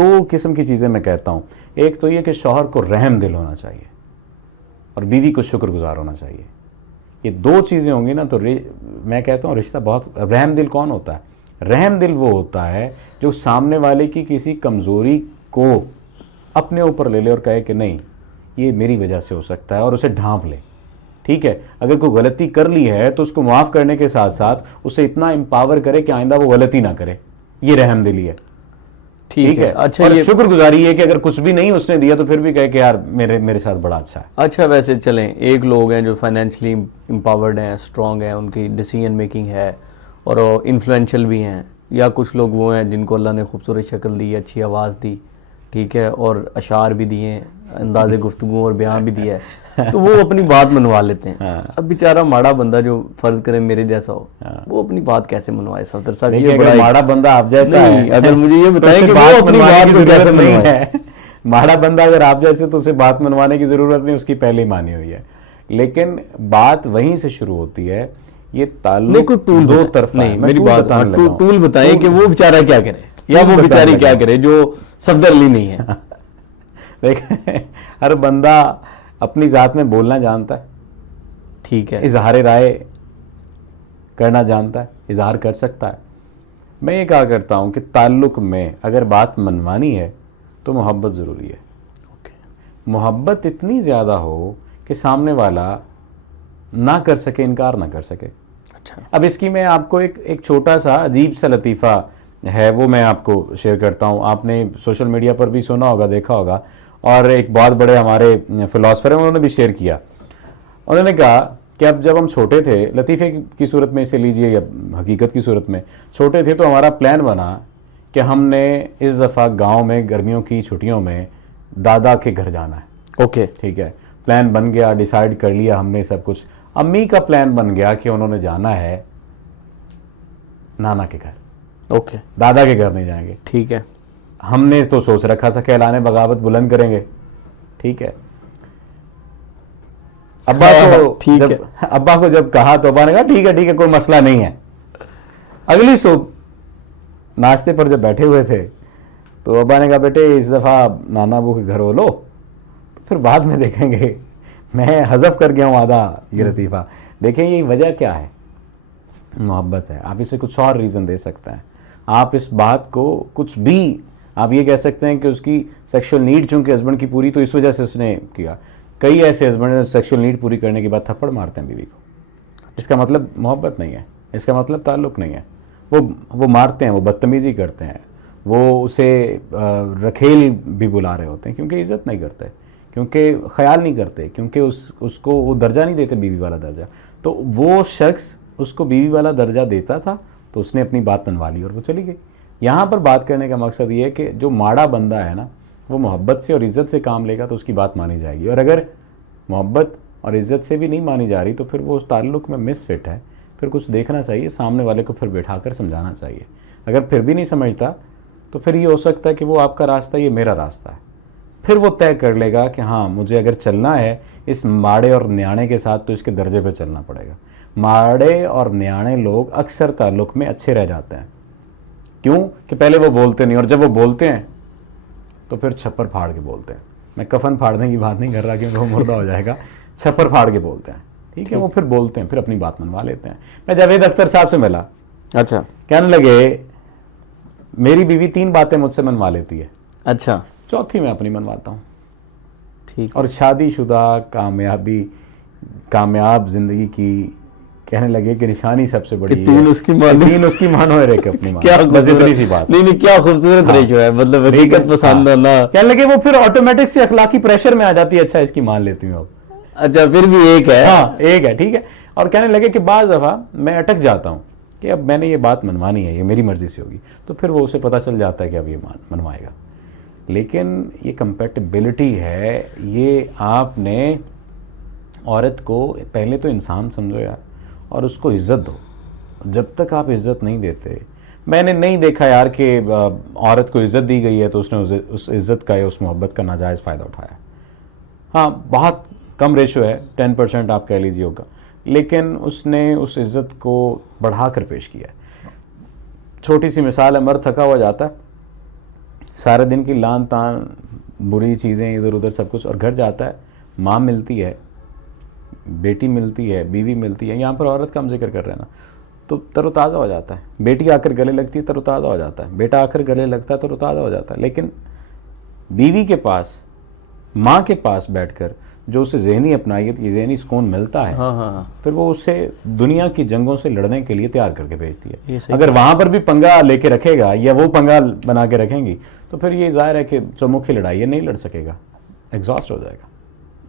دو قسم کی چیزیں میں کہتا ہوں. ایک تو یہ کہ شوہر کو رحم دل ہونا چاہیے اور بیوی کو شکر گزار ہونا چاہیے. یہ دو چیزیں ہوں گی نا تو میں کہتا ہوں رشتہ بہت. رحم دل کون ہوتا ہے؟ رحم دل وہ ہوتا ہے جو سامنے والے کی کسی کمزوری کو اپنے اوپر لے لے اور کہے کہ نہیں یہ میری وجہ سے ہو سکتا ہے اور اسے ڈھانپ لے. ٹھیک ہے, اگر کوئی غلطی کر لی ہے تو اس کو معاف کرنے کے ساتھ ساتھ اسے اتنا امپاور کرے کہ آئندہ وہ غلطی نہ کرے. یہ رحم دلی ہے. ٹھیک ہے. اچھا, اور شکر گزاری ہے کہ اگر کچھ بھی نہیں اس نے دیا تو پھر بھی کہے کہ یار میرے ساتھ بڑا اچھا ہے. اچھا ویسے چلیں, ایک لوگ ہیں جو فائنینشلی امپاورڈ ہیں, اسٹرانگ ہیں, ان کی ڈیسیجن میکنگ ہے اور انفلوئنشل بھی ہیں, یا کچھ لوگ وہ ہیں جن کو اللہ نے خوبصورت شکل دی, اچھی آواز دی, ٹھیک ہے, اور اشعار بھی دیے, انداز گفتگو اور بیان بھی دیا ہے, تو وہ اپنی بات منوا لیتے ہیں. اب بیچارہ ماڑا بندہ جو فرض کرے میرے جیسا ہو, وہ اپنی بات کیسے منوائے؟ صفدر صاحب یہ بڑا ماڑا بندہ آپ جیسا ہے, اگر مجھے یہ بتائیں کہ وہ اپنی بات کو کیسے منوائے. ماڑا بندہ اگر آپ جیسے تو اسے بات منوانے کی ضرورت نہیں, اس کی پہلے ہی مانی ہوئی ہے. لیکن بات وہیں سے شروع ہوتی ہے. یہ تعلق دو طرف نہیں, میری بات ٹول بتائیں کہ وہ بیچارہ کیا کرے یا وہ بیچاری کیا کرے جو صفدر علی نہیں ہے. دیکھیں ہر بندہ اپنی ذات میں بولنا جانتا ہے, ٹھیک ہے, اظہار رائے کرنا جانتا ہے, اظہار کر سکتا ہے. میں یہ کہا کرتا ہوں کہ تعلق میں اگر بات منوانی ہے تو محبت ضروری ہے. محبت اتنی زیادہ ہو کہ سامنے والا نہ کر سکے, انکار نہ کر سکے. اچھا, اب اس کی میں آپ کو ایک چھوٹا سا عجیب سا لطیفہ ہے, وہ میں آپ کو شیئر کرتا ہوں. آپ نے سوشل میڈیا پر بھی سنا ہوگا, دیکھا ہوگا, اور ایک بہت بڑے ہمارے فلاسفر ہیں انہوں نے بھی شیئر کیا. انہوں نے کہا کہ اب جب ہم چھوٹے تھے, لطیفے کی صورت میں اسے لیجئے یا حقیقت کی صورت میں, چھوٹے تھے تو ہمارا پلان بنا کہ ہم نے اس دفعہ گاؤں میں گرمیوں کی چھٹیوں میں دادا کے گھر جانا ہے. اوکے, ٹھیک ہے, پلان بن گیا, ڈیسائیڈ کر لیا ہم نے سب کچھ. امی کا پلان بن گیا کہ انہوں نے جانا ہے نانا کے گھر. اوکے, دادا کے گھر نہیں جائیں گے. ٹھیک ہے, ہم نے تو سوچ رکھا تھا کہ اعلان بغاوت بلند کریں گے. ٹھیک ہے, ابا کو جب کہا تو ابا نے کہا ٹھیک ہے کوئی مسئلہ نہیں ہے. اگلی صبح ناشتے پر جب بیٹھے ہوئے تھے تو ابا نے کہا بیٹے اس دفعہ نانا ابو کے گھر ہو لو, تو پھر بعد میں دیکھیں گے. میں حذف کر گیا ہوں آدھا یہ لطیفہ. دیکھیں یہ وجہ کیا ہے؟ محبت ہے. آپ اسے کچھ اور ریزن دے سکتے ہیں. آپ اس بات کو کچھ بھی آپ یہ کہہ سکتے ہیں کہ اس کی سیکشل نیڈ چونکہ ہسبینڈ کی پوری تو اس وجہ سے اس نے کیا. کئی ایسے ہسبینڈ سیکشل نیڈ پوری کرنے کے بعد تھپڑ مارتے ہیں بیوی کو. اس کا مطلب محبت نہیں ہے, اس کا مطلب تعلق نہیں ہے. وہ مارتے ہیں, وہ بدتمیزی کرتے ہیں, وہ اسے رکھیل بھی بلا رہے ہوتے ہیں کیونکہ عزت نہیں کرتے, کیونکہ خیال نہیں کرتے, کیونکہ اس کو وہ درجہ نہیں دیتے بیوی والا درجہ. تو وہ شخص اس کو بیوی والا درجہ دیتا تھا تو اس نے اپنی بات منوا لی اور وہ چلی گئی. یہاں پر بات کرنے کا مقصد یہ ہے کہ جو ماڑا بندہ ہے نا, وہ محبت سے اور عزت سے کام لے گا تو اس کی بات مانی جائے گی. اور اگر محبت اور عزت سے بھی نہیں مانی جا رہی تو پھر وہ اس تعلق میں مس فٹ ہے. پھر کچھ دیکھنا چاہیے, سامنے والے کو پھر بٹھا کر سمجھانا چاہیے. اگر پھر بھی نہیں سمجھتا تو پھر یہ ہو سکتا ہے کہ وہ آپ کا راستہ یہ میرا راستہ ہے. پھر وہ طے کر لے گا کہ ہاں مجھے اگر چلنا ہے اس ماڑے اور نیانے کے ساتھ تو اس کے درجے پہ چلنا پڑے گا. ماڑے اور نیانے لوگ اکثر تعلق میں اچھے رہ جاتے ہیں. کیوں کہ پہلے وہ بولتے نہیں, اور جب وہ بولتے ہیں تو پھر چھپر پھاڑ کے بولتے ہیں. میں کفن پھاڑنے کی بات نہیں کر رہا کیونکہ وہ مردہ ہو جائے گا. چھپر پھاڑ کے بولتے ہیں. ٹھیک ہے, وہ پھر بولتے ہیں, پھر اپنی بات منوا لیتے ہیں. میں جاوید اختر صاحب سے ملا, اچھا, کہنے لگے میری بیوی 3 باتیں مجھ سے منوا لیتی ہے, اچھا, چوتھی میں اپنی منواتا ہوں. ٹھیک, اور شادی شدہ کامیاب زندگی کی کہنے لگے کہ نشانی سب سے بڑی 3 اس کی مانو ہے ایک اپنی کیا خوبصورت, نہیں کیا خوبصورت ریشو ہے, مطلب حقیقت پسند ہونا. کہنے لگے وہ پھر آٹومیٹک سے اخلاقی پریشر میں آ جاتی ہے, اچھا اس کی مان لیتی ہوں اب. اچھا, پھر بھی ایک ہے, ہاں ایک ہے, ٹھیک ہے. اور کہنے لگے کہ بعض دفعہ میں اٹک جاتا ہوں کہ اب میں نے یہ بات منوانی ہے, یہ میری مرضی سے ہوگی, تو پھر وہ اسے پتہ چل جاتا ہے کہ اب یہ منوائے گا. لیکن یہ کمپیٹیبلٹی ہے, یہ آپ نے عورت کو پہلے تو انسان سمجھو یار, اور اس کو عزت دو. جب تک آپ عزت نہیں دیتے, میں نے نہیں دیکھا یار کہ عورت کو عزت دی گئی ہے تو اس نے اس عزت کا یا اس محبت کا ناجائز فائدہ اٹھایا. ہاں بہت کم ریشو ہے, 10% آپ کہہ لیجیے ہوگا, لیکن اس نے اس عزت کو بڑھا کر پیش کیا ہے. چھوٹی سی مثال ہے, مرد تھکا ہوا جاتا ہے, سارے دن کی لان تان بری چیزیں ادھر ادھر سب کچھ, اور گھر جاتا ہے, ماں ملتی ہے, بیٹی ملتی ہے, بیوی ملتی ہے, یہاں پر عورت کا ہم ذکر کر رہے ہیں نا, تو تر و تازہ ہو جاتا ہے. بیٹی آ کر گلے لگتی ہے, تر و تازہ ہو جاتا ہے. بیٹا آ کر گلے لگتا ہے, تر و تازہ ہو جاتا ہے. لیکن بیوی کے پاس, ماں کے پاس بیٹھ کر جو اسے ذہنی اپنائیت, یہ ذہنی سکون ملتا ہے, ہاں ہاں ہاں, پھر وہ اسے دنیا کی جنگوں سے لڑنے کے لیے تیار کر کے بھیجتی ہے. یہ صحیح اگر وہاں پر بھی پنگا لے کے رکھے گا یا وہ پنگا بنا کے رکھیں گی, تو پھر یہ ظاہر ہے کہ چموکھی لڑائی یہ نہیں لڑ سکے گا, ایگزاسٹ ہو جائے گا.